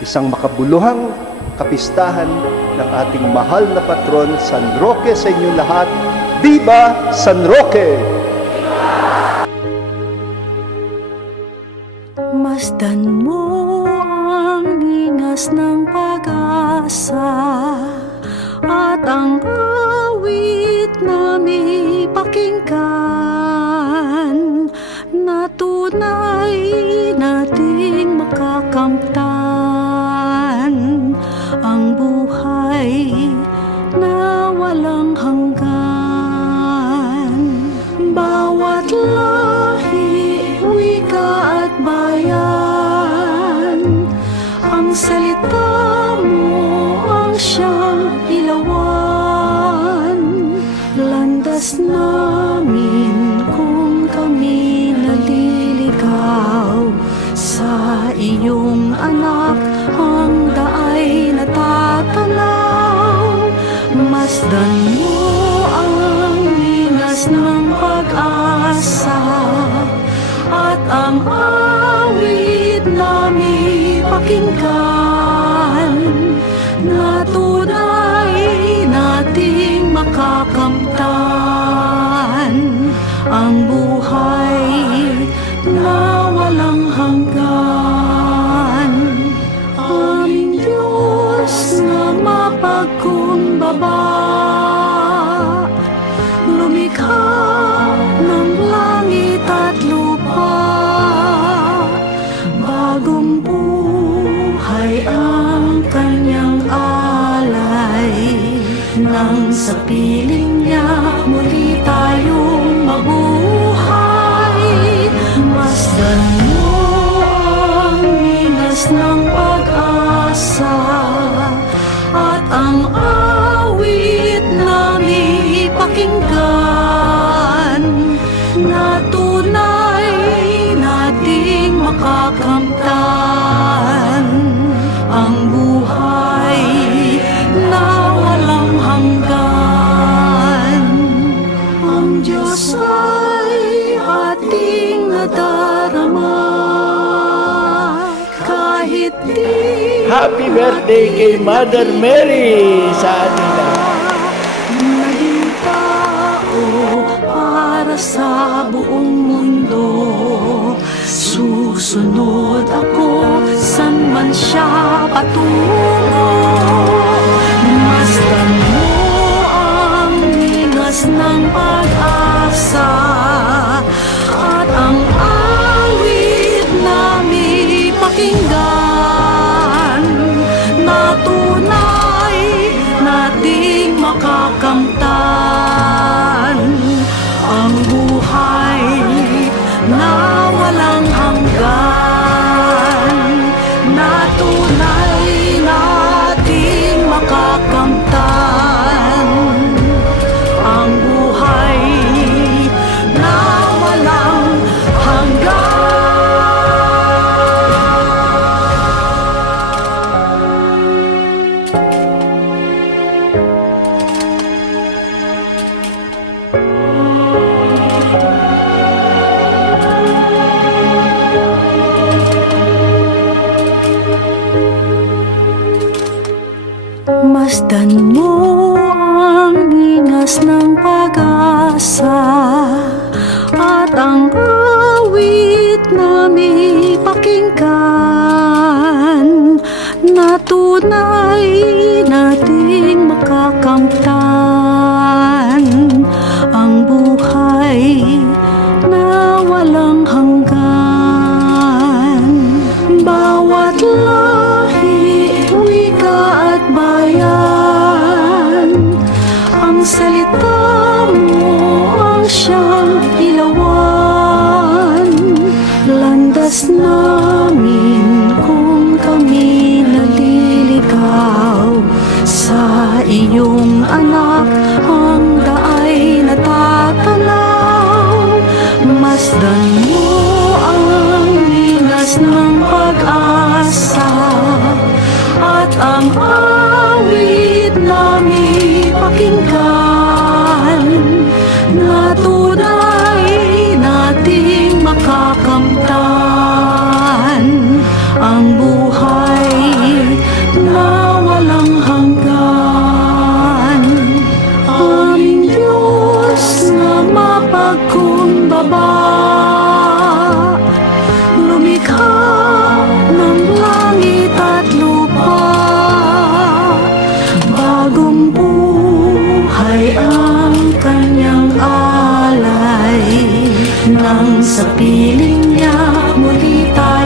isang makabuluhang kapistahan ng ating mahal na patron, San Roque, sa inyong lahat. Viva San Roque! Masdan mo ang ingas ng pag-asa at ang awit na may pakinggan na tunay nating makakamtan ang buhay na walang hanggan. Bawat lahi, wika at bayan, ang salita mo ang siyang ilawan. Landas namin kung kami naliligaw sa iyong anak, ang daay natatanaw. Masdan mo ang linas ng pag-asa at ang awit na may pakinggan na tunay nating makakamtan ang buhay na walang hanggan. Aming Diyos na mapagkumbaba, lumikha ng langit at lupa, bagong buhay ang kanyang alay. Nang sa piling niya muli tayong mabuhay. Masdan mo ang linas ng pag-asa at ang awit na may pakinggan na tunay nating makakamtan ang buhay na walang hanggan. Ang Diyos ay ating nadarama kahit di Happy birthday kay Mother Mary sa ating lahat. Naging tao para sa buong mundo. Susunod ako san man siya patungo. Masdan mo ang linas ng pag-asa at ang awit na may pakinggan na tunay nating makakamtan ang buhay na walang hanggan, na tunay nating makakamtan ang buhay na walang hanggan. Masdan mo ang ingas ng pag-asa at ang awit na may pakinggan na tunay nating makakamtan ang buhay na walang hanggan. Bawat lahi, wika at bayan, ang salita mo ang siyang ilawan. Landas namin kung kami naliligaw sa iyong anak, ang daay natatanaw. Masdan mo ang linas ng pag-asa at ang awit na may pakinggan na tunay nating makakamtan ang buhay magkumbaba, lumikha ng langit at lupa. Bagong buhay ang kanyang alay, nang sa piling niya muli tayo